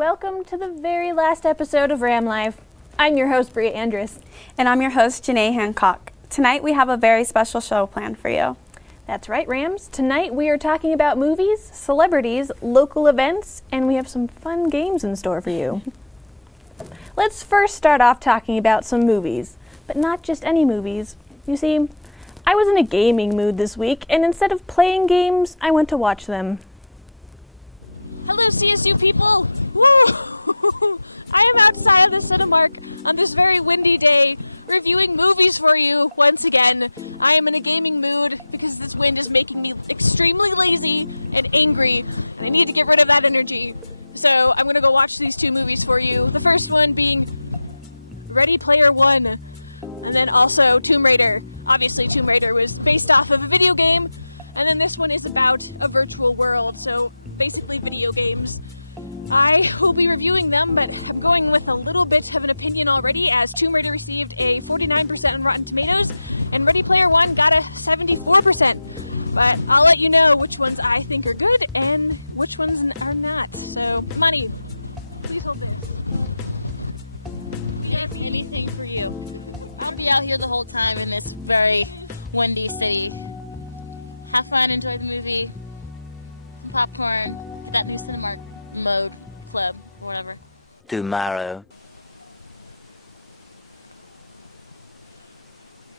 welcome to the very last episode of RamLife. I'm your host, Bria Andress. And I'm your host, Janae Hancock. Tonight we have a very special show planned for you. That's right, Rams. Tonight we are talking about movies, celebrities, local events, and we have some fun games in store for you. Let's first start off talking about some movies, but not just any movies. You see, I was in a gaming mood this week, and instead of playing games, I went to watch them. Hello, CSU people! Woo! I am outside of the Cinemark on this very windy day, reviewing movies for you once again. I am in a gaming mood because this wind is making me extremely lazy and angry, and I need to get rid of that energy. So I'm gonna go watch these two movies for you. The first one being Ready Player One, and then also Tomb Raider. Obviously, Tomb Raider was based off of a video game, and then this one is about a virtual world, so basically video games. I will be reviewing them, but I'm going with a little bit of an opinion already, as Tomb Raider received a 49% on Rotten Tomatoes, and Ready Player One got a 74%. But I'll let you know which ones I think are good and which ones are not. So, Money, please hold this. Anything for you. I'll be out here the whole time in this very windy city. Have fun, enjoy the movie, some popcorn, get that new Cinemark mode club or whatever. Tomorrow.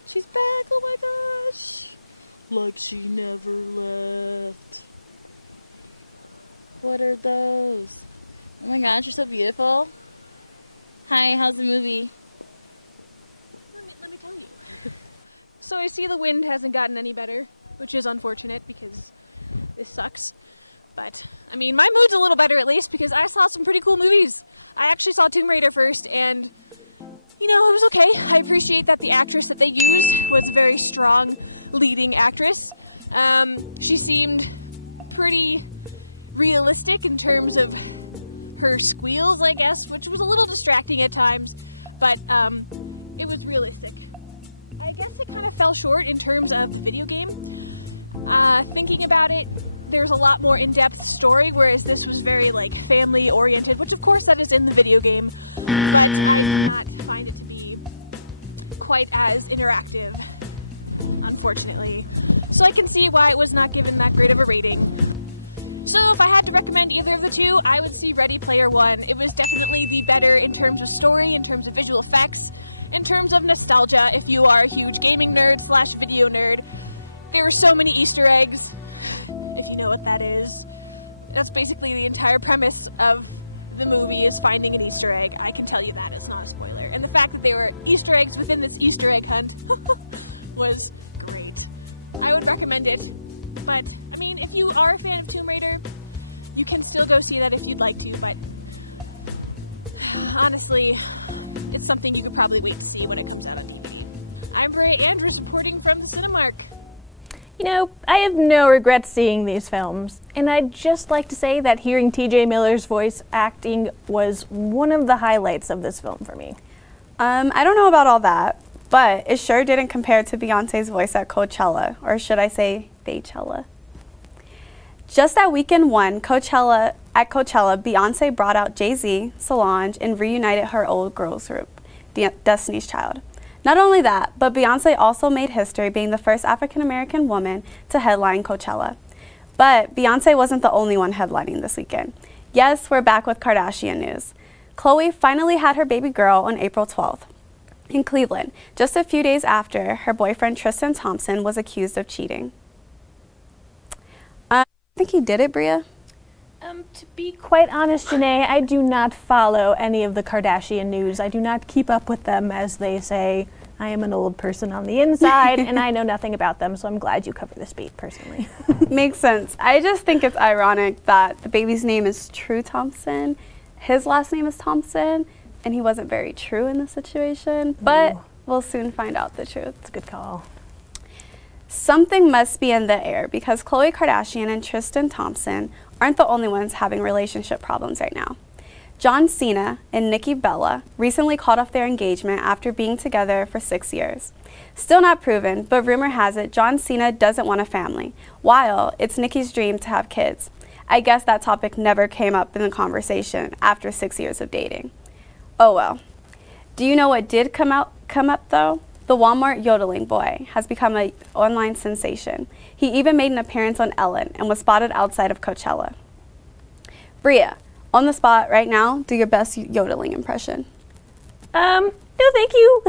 She's back, oh my gosh. Like she never left. What are those? Oh my gosh, you're so beautiful. Hi, how's the movie? Let me tell you. So I see the wind hasn't gotten any better, which is unfortunate because this sucks. But, I mean, my mood's a little better at least because I saw some pretty cool movies. I actually saw Tomb Raider first, and, you know, it was okay. I appreciate that the actress that they used was a very strong leading actress. She seemed pretty realistic in terms of her squeals, I guess, which was a little distracting at times, but it was realistic. I guess it kind of fell short in terms of the video game. Thinking about it, there's a lot more in-depth story, whereas this was very, like, family-oriented, which of course that is in the video game, but I did not find it to be quite as interactive, unfortunately. So I can see why it was not given that great of a rating. So if I had to recommend either of the two, I would see Ready Player One. It was definitely the better in terms of story, in terms of visual effects, in terms of nostalgia, if you are a huge gaming nerd / video nerd. There were so many Easter eggs, if you know what that is. That's basically the entire premise of the movie, is finding an Easter egg. I can tell you that, it's not a spoiler. And the fact that there were Easter eggs within this Easter egg hunt was great. I would recommend it. But, I mean, if you are a fan of Tomb Raider, you can still go see that if you'd like to, but honestly, it's something you could probably wait to see when it comes out on DVD. I'm Bria Andress reporting from the Cinemark. You know, I have no regrets seeing these films, and I'd just like to say that hearing TJ Miller's voice acting was one of the highlights of this film for me. I don't know about all that, but it sure didn't compare to Beyonce's voice at Coachella, or should I say Baychella. Just at weekend one, at Coachella, Beyonce brought out Jay-Z, Solange, and reunited her old girls group, Destiny's Child. Not only that, but Beyonce also made history being the first African-American woman to headline Coachella. But Beyonce wasn't the only one headlining this weekend. Yes, we're back with Kardashian news. Khloe finally had her baby girl on April 12th in Cleveland, just a few days after her boyfriend Tristan Thompson was accused of cheating. I think he did it, Bria. To be quite honest, Janae, I do not follow any of the Kardashian news. I do not keep up with them, as they say. I am an old person on the inside, and I know nothing about them, so I'm glad you cover this beat, personally. Makes sense. I just think it's ironic that the baby's name is True Thompson, his last name is Thompson, and he wasn't very true in the situation, but we'll soon find out the truth. It's a good call. Something must be in the air because Khloe Kardashian and Tristan Thompson aren't the only ones having relationship problems right now. John Cena and Nikki Bella recently called off their engagement after being together for 6 years. Still not proven, but rumor has it John Cena doesn't want a family, while it's Nikki's dream to have kids. I guess that topic never came up in the conversation after 6 years of dating. Oh well. Do you know what did come up though? The Walmart yodeling boy has become an online sensation. He even made an appearance on Ellen and was spotted outside of Coachella. Bria, on the spot right now, do your best yodeling impression. No, thank you.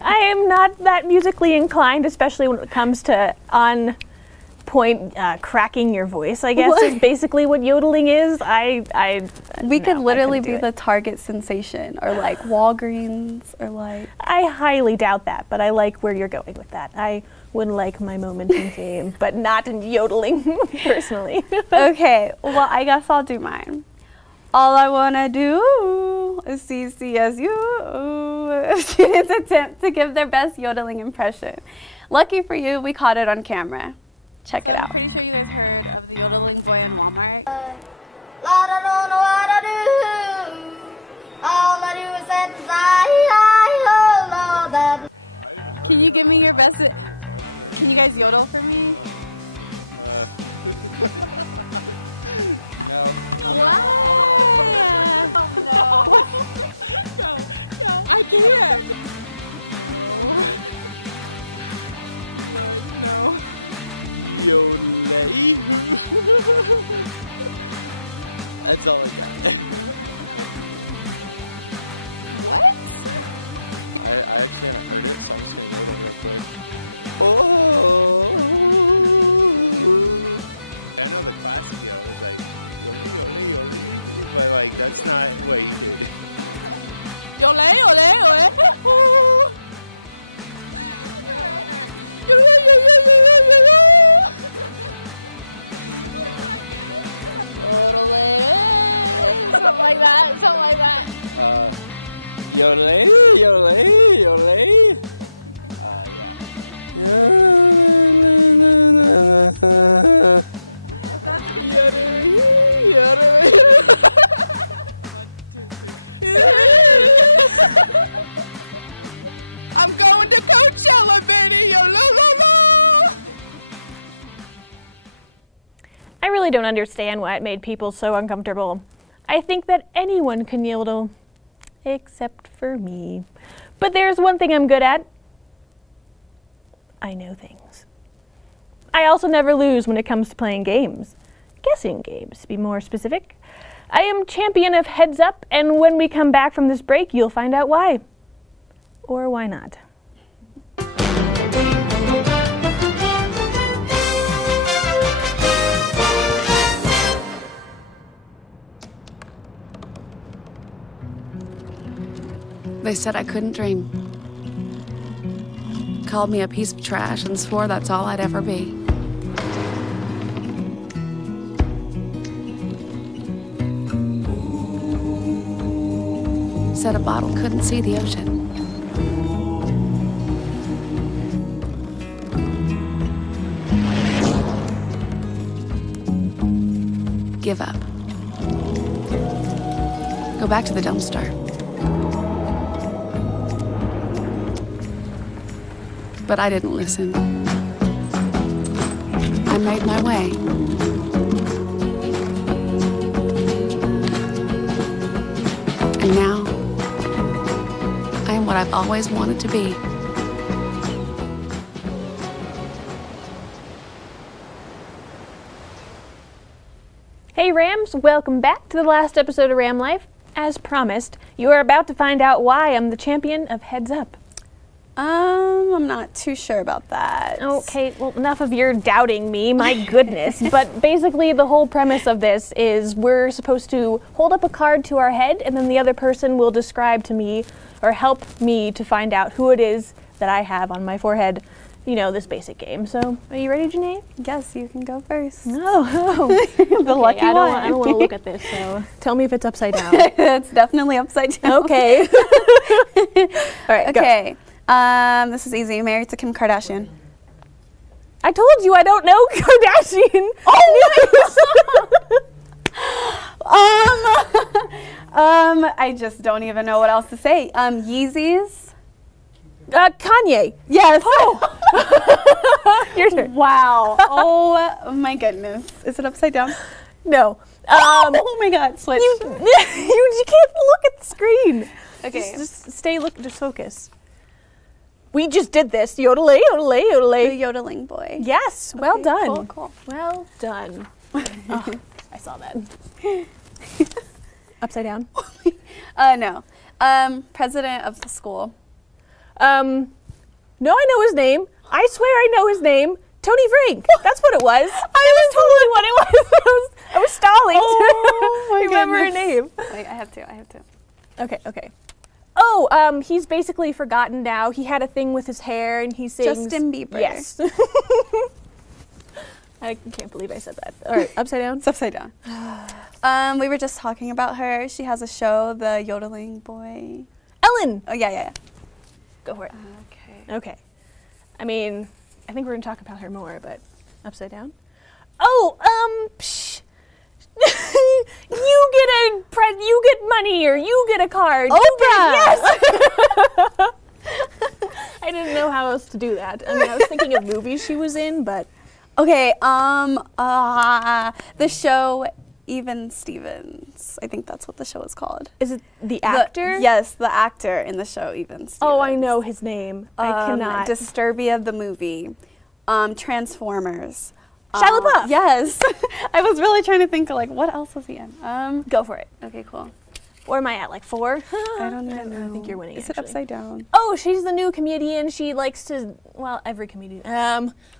I am not that musically inclined, especially when it comes to on point cracking your voice, I guess, is basically what yodeling is. We could literally be the Target sensation, or like Walgreens, or like... I highly doubt that, but I like where you're going with that. I would like my moment in fame, but not in yodeling, personally. Okay, well, I guess I'll do mine. All I wanna do is CCSU. Students attempt to give their best yodeling impression. Lucky for you, we caught it on camera. Check it out. I'm pretty sure you guys heard of the yodeling boy in Walmart. Can you give me your best? Can you guys yodel for me? No. Why? Oh no. Go. I can't. No. Lord, no. Yodelay. That's all I got. What? I actually haven't heard it, so I'm just gonna yodel real quick. Oh. I know the classic yo is like yole yole yole, but like that's not what he did. Yole, yole, yole. Something like that. Yodelay, yodelay, yodelay. Yeah. Yodelay, yodelay. 1, 2, 3. I'm going to Coachella, baby. Yo, lo, lo, lo. I really don't understand why it made people so uncomfortable. I think that anyone can yodel, except for me. But there's one thing I'm good at. I know things. I also never lose when it comes to playing games. Guessing games, to be more specific. I am champion of Heads Up, and when we come back from this break, you'll find out why. Or why not. They said I couldn't dream. Called me a piece of trash and swore that's all I'd ever be. Said a bottle couldn't see the ocean. Give up. Go back to the dumpster. But I didn't listen. I made my way. And now, I am what I've always wanted to be. Hey Rams, welcome back to the last episode of Ram Life. As promised, you are about to find out why I'm the champion of Heads Up. I'm not too sure about that. Okay, well, enough of your doubting me, my goodness. But basically, the whole premise of this is we're supposed to hold up a card to our head, and then the other person will describe to me, or help me to find out who it is that I have on my forehead. You know, this basic game. So, are you ready, Janae? Yes, you can go first. No. The lucky one. I don't want to look at this, so tell me if it's upside down. It's definitely upside down. Okay. All right, okay. This is easy. Married to Kim Kardashian. I told you I don't know Kardashian. Oh, I just don't even know what else to say. Yeezys. Kanye. Yes. Oh. Your turn. Wow. Oh my goodness. Is it upside down? No. Oh my God, switch. You can't look at the screen. Okay. Just focus. We just did this. Yodelay, yodelay, The yodelay. yodeling boy. Yes, well Okay, done. Cool. Well done. Oh, I saw that. Upside down. No. President of the school. No, I know his name. I swear I know his name. Tony Frank. That's what it was. I was totally what it was. I was stalling Oh my to remember her goodness. name. Wait, I have to. Okay. Oh, he's basically forgotten now. He had a thing with his hair and he sings. Justin Bieber. Yes. I can't believe I said that. All right, upside down. It's upside down. We were just talking about her. She has a show, The Yodeling Boy. Ellen. Oh, yeah. Go for it. Okay. Okay. I mean, I think we're gonna talk about her more, but upside down. Oh, psh. You get money or you get a card. Oprah! Yes. I didn't know how else to do that. I mean, I was thinking of movies she was in, but Okay, the show Even Stevens. I think that's what the show is called. is it the actor? Yes, the actor in the show Even Stevens. Oh, I know his name. I cannot. Disturbia the movie. Transformers. Shia LaBeouf. Yes. I was really trying to think of, like, what else was he in? Go for it. Okay, cool. Or am I at like 4? I don't even know. I think you're winning. Is it actually. upside down? Oh, she's the new comedian. She likes to, well, every comedian.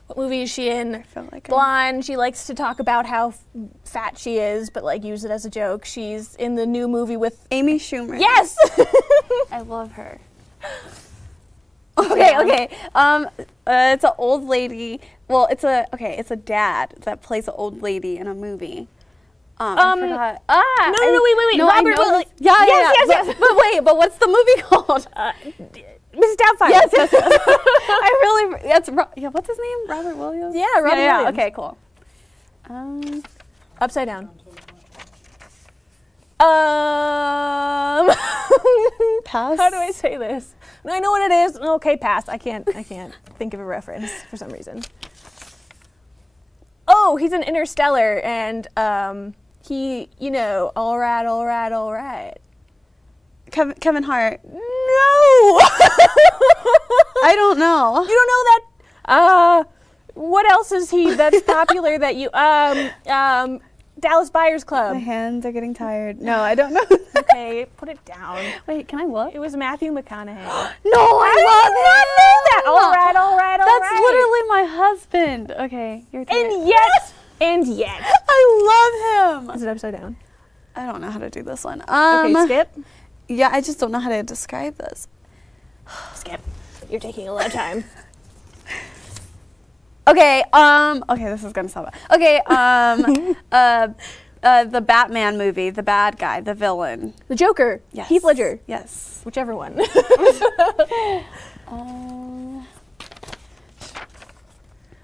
What movie is she in? I feel like Blonde. She likes to talk about how fat she is, but like use it as a joke. She's in the new movie with Amy Schumer. Yes. I love her. Okay. It's an old lady. Well, it's a dad that plays an old lady in a movie. I forgot. No, wait. No, Robert Williams. Yes. But what's the movie called? Mrs. Doubtfire. Yes. What's his name? Robert Williams? Yeah, Robert Williams. Okay, cool. Upside down. Pass. How do I say this? No, I know what it is. Okay, pass. I can't think of a reference for some reason. Oh, he's an Interstellar, and he, all right. Kevin Hart. No. I don't know. You don't know that? What else is he that's popular that you, Dallas Buyers Club. My hands are getting tired. No, I don't know. Okay, put it down. Wait, can I look? It was Matthew McConaughey. No, I love him. All right. That's literally my husband. Okay, your turn. And yet. I love him. Is it upside down? I don't know how to do this one. Okay, skip. Yeah, I just don't know how to describe this. Skip. You're taking a lot of time. Okay, this is gonna stop it. Okay, the Batman movie, the bad guy, the villain. The Joker. Yes. Heath Ledger. Yes. Whichever one.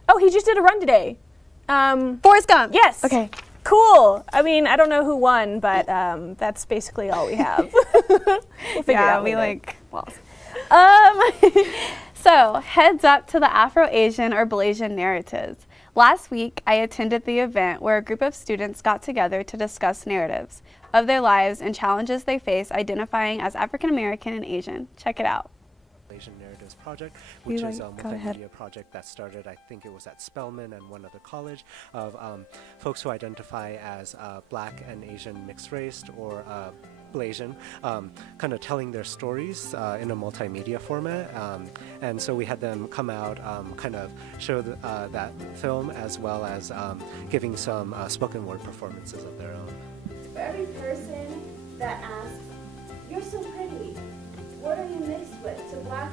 Oh, he just did a run today. Forrest Gump. Yes. Okay. Cool. I mean, I don't know who won, but that's basically all we have. We'll figure it out later. So, heads up to the Afro-Asian or Blasian narratives. Last week, I attended the event where a group of students got together to discuss narratives of their lives and challenges they face identifying as African American and Asian. Check it out. You got ahead.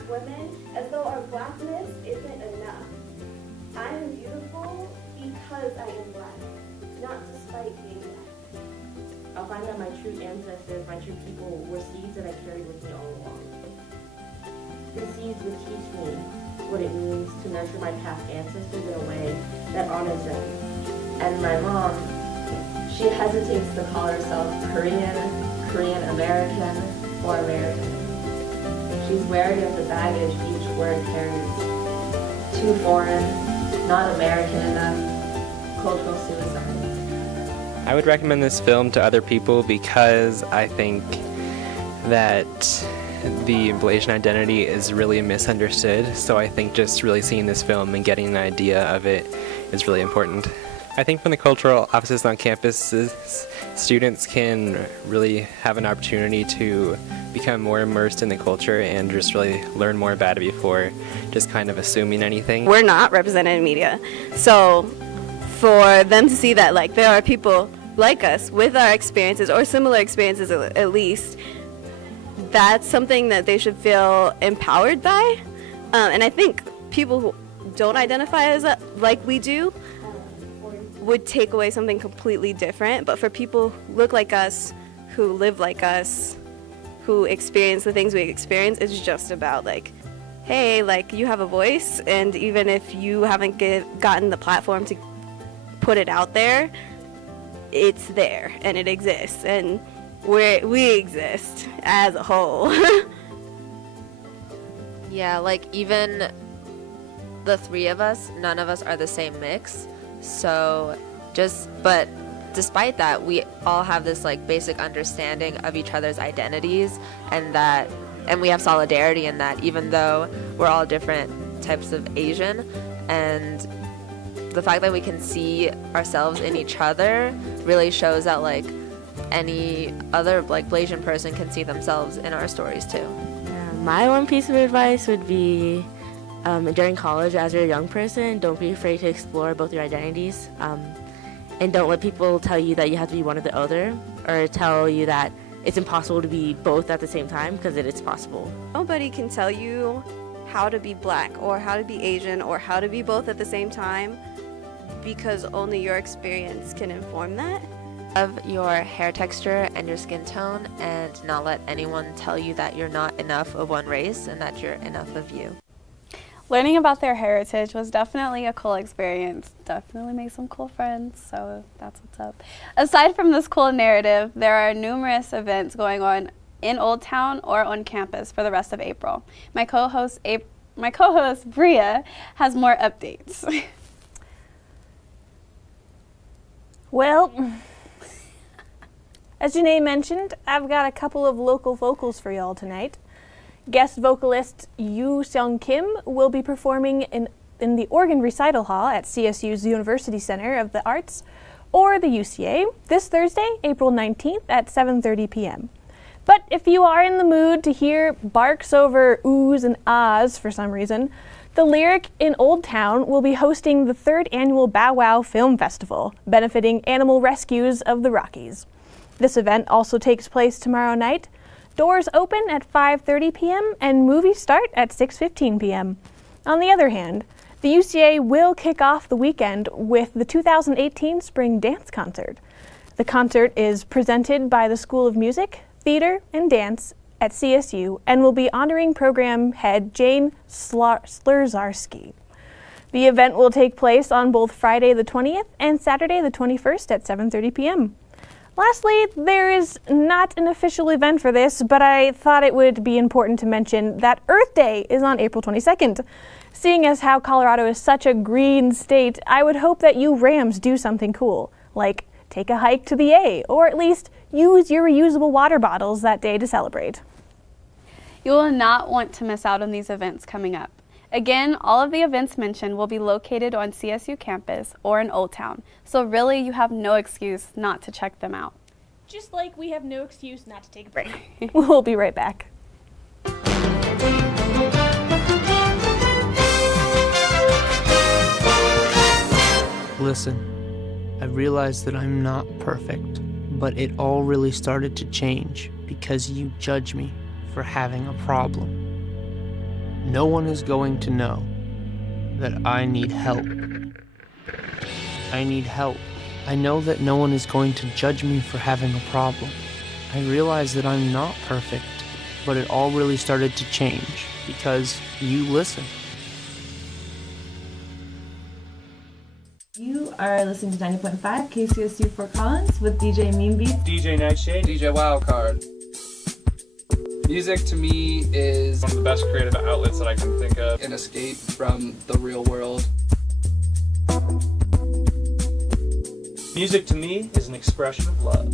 Women as though our blackness isn't Learning about their heritage was definitely a cool experience. Definitely made some cool friends, so that's what's up. Aside from this cool narrative, there are numerous events going on in Old Town or on campus for the rest of April. My co-host Bria has more updates. Well, as Janae mentioned, I've got a couple of local vocals for y'all tonight. Guest vocalist Yoo Seung Kim will be performing in the organ recital hall at CSU's University Center of the Arts, or the UCA, this Thursday, April 19th at 7:30 p.m. But if you are in the mood to hear barks over oohs and ahs for some reason, the Lyric in Old Town will be hosting the 3rd annual Bow Wow Film Festival, benefiting animal rescues of the Rockies. This event also takes place tomorrow night. Doors open at 5:30 p.m. and movies start at 6:15 p.m. On the other hand, the UCA will kick off the weekend with the 2018 Spring Dance Concert. The concert is presented by the School of Music, Theater, and Dance at CSU and will be honoring program head Jane Slurzarski. The event will take place on both Friday the 20th and Saturday the 21st at 7:30 p.m. Lastly, there is not an official event for this, but I thought it would be important to mention that Earth Day is on April 22nd. Seeing as how Colorado is such a green state, I would hope that you Rams do something cool, like take a hike to the A, or at least use your reusable water bottles that day to celebrate. You will not want to miss out on these events coming up. Again, all of the events mentioned will be located on CSU campus or in Old Town, so really you have no excuse not to check them out. Just like we have no excuse not to take a break. We'll be right back. Listen, I realize that I'm not perfect, but it all really started to change because you judge me for having a problem. No one is going to know that I need help. I need help. I know that no one is going to judge me for having a problem. I realize that I'm not perfect, but it all really started to change because you listen. You are listening to 90.5 KCSU Fort Collins with DJ Mean Beats, DJ Nightshade, DJ Wildcard. Music to me is one of the best creative outlets that I can think of. an escape from the real world. Music to me is an expression of love.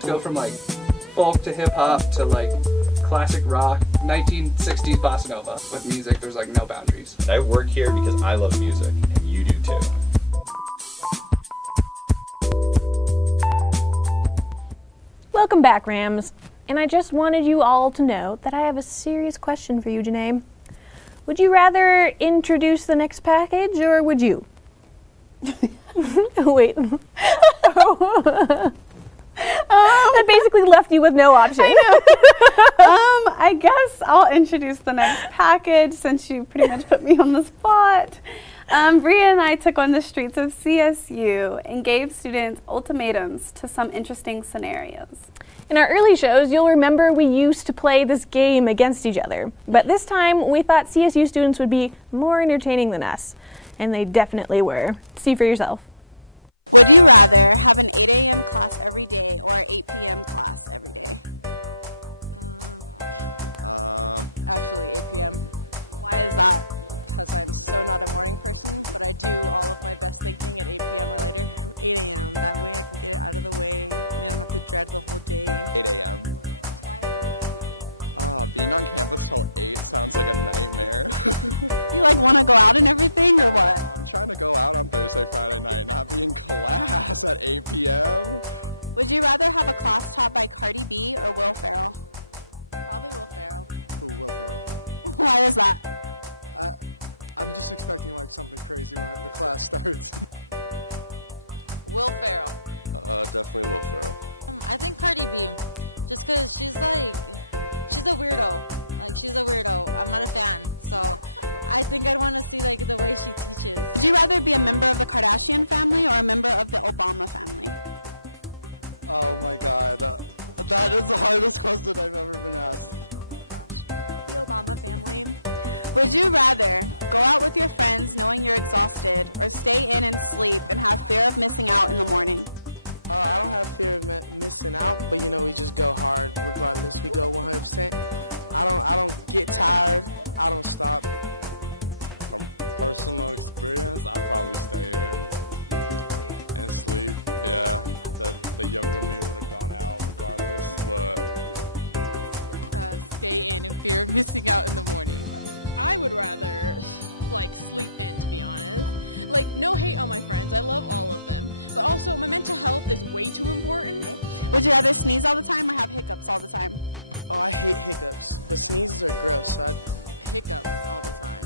To go from like folk to hip hop to like classic rock, 1960s bossa nova. With music, there's like no boundaries. I work here because I love music, and you do too. Welcome back, Rams. And I just wanted you all to know that I have a serious question for you, Janae. Would you rather introduce the next package, or would you? Wait. That basically left you with no option. I guess I'll introduce the next package since you pretty much put me on the spot. Bria and I took on the streets of CSU and gave students ultimatums to some interesting scenarios. In our early shows, you'll remember we used to play this game against each other. But this time, we thought CSU students would be more entertaining than us. And they definitely were. See for yourself. Would you rather have an 8 a.m. class every day or an 8 p.m. class every day? Actually 8 p.m. Why is that? Because I'm so not a morning person, but I do all of my best thinking at 8 p.m. or later. 8 a.m. That way I can get it out of the way and I don't have to dread the whole day. 8 a.m. Being on campus till 8 sounds like a nightmare. You like want to go out and everything or what? I'm trying to go out on Thursday, Friday night, not be in class at 8 p.m. Would you rather have a class taught by Cardi B or Will Ferrell? Probably Will Ferrell. Ooh, Will Ferrell. Why is that? I'm just expecting like something crazy when the class starts. Will Ferrell. Definitely Will Ferrell. I think Cardi B, just because she's a weirdo. She's a weirdo. I'm not a fan, so I think I'd want to see like the way she teaches. Would you rather be a member of the Kardashian family or a member of the Obama family? Oh my God, that is the hardest question I've ever been asked. Oh gosh. The Mama family. Would you rather go out with your friends knowing you're exhausted or stay in and sleep and have fear of missing out in the morning? I don't have fear of missing out, but we just go hard regardless. We go 100%. I don't get tired. I don't stop. From personal experience, I'd probably stay in and sleep. Yeah, the younger me would have gone out regardless, but stay in fear of missing out in the morning. I would rather sleep in, to be honest. No hate on my friends, I love all of them, but also my mental health is way too important. Would you rather sneeze all the time or have hiccups all the time? Oh, I hate hiccups, but sneezes are gross, so hiccups all the time.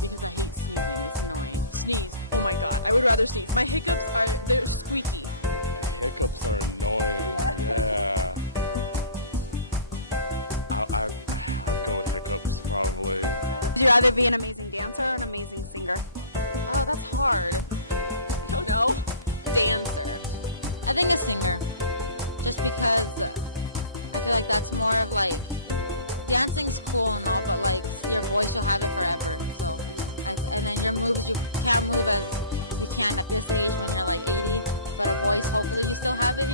Because I hate sneezing, it's annoying. Sneeze, oh my god, I would rather sneeze. My hiccups they're squeaky. Hiccups are annoying, yeah. I'd go with hiccups, probably. Would you rather be an amazing dancer or an amazing singer? Oh, that's hard. I don't know. Dancer. I think a singer. Just because I feel like that's more of dancing's cool and all, but your voice, you'll have it forever. So, and then your moves, you can't move as you can at this age when you're 80, but a voice, hopefully you still have it,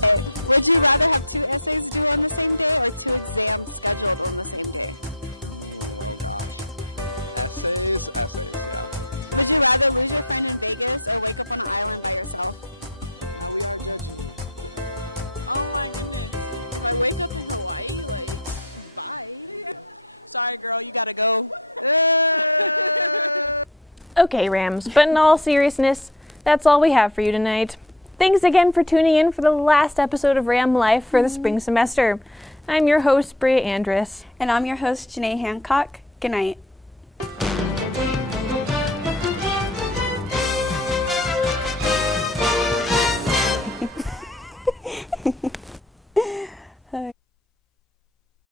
Okay. Would you rather have 2 essays due on the same day or 2 exams scheduled on the same day? Oh gosh. Essays, yeah. Would you rather lose your friend in Vegas or wake up on an island by yourself? Now we are judging you. Oh my goodness. If I wake up in Hawaii, bye. Sorry girl, you gotta go. Okay, Rams, but in all seriousness, that's all we have for you tonight. Thanks again for tuning in for the last episode of Ram Life for the spring semester. I'm your host, Bria Andress. And I'm your host, Janae Hancock. Good night.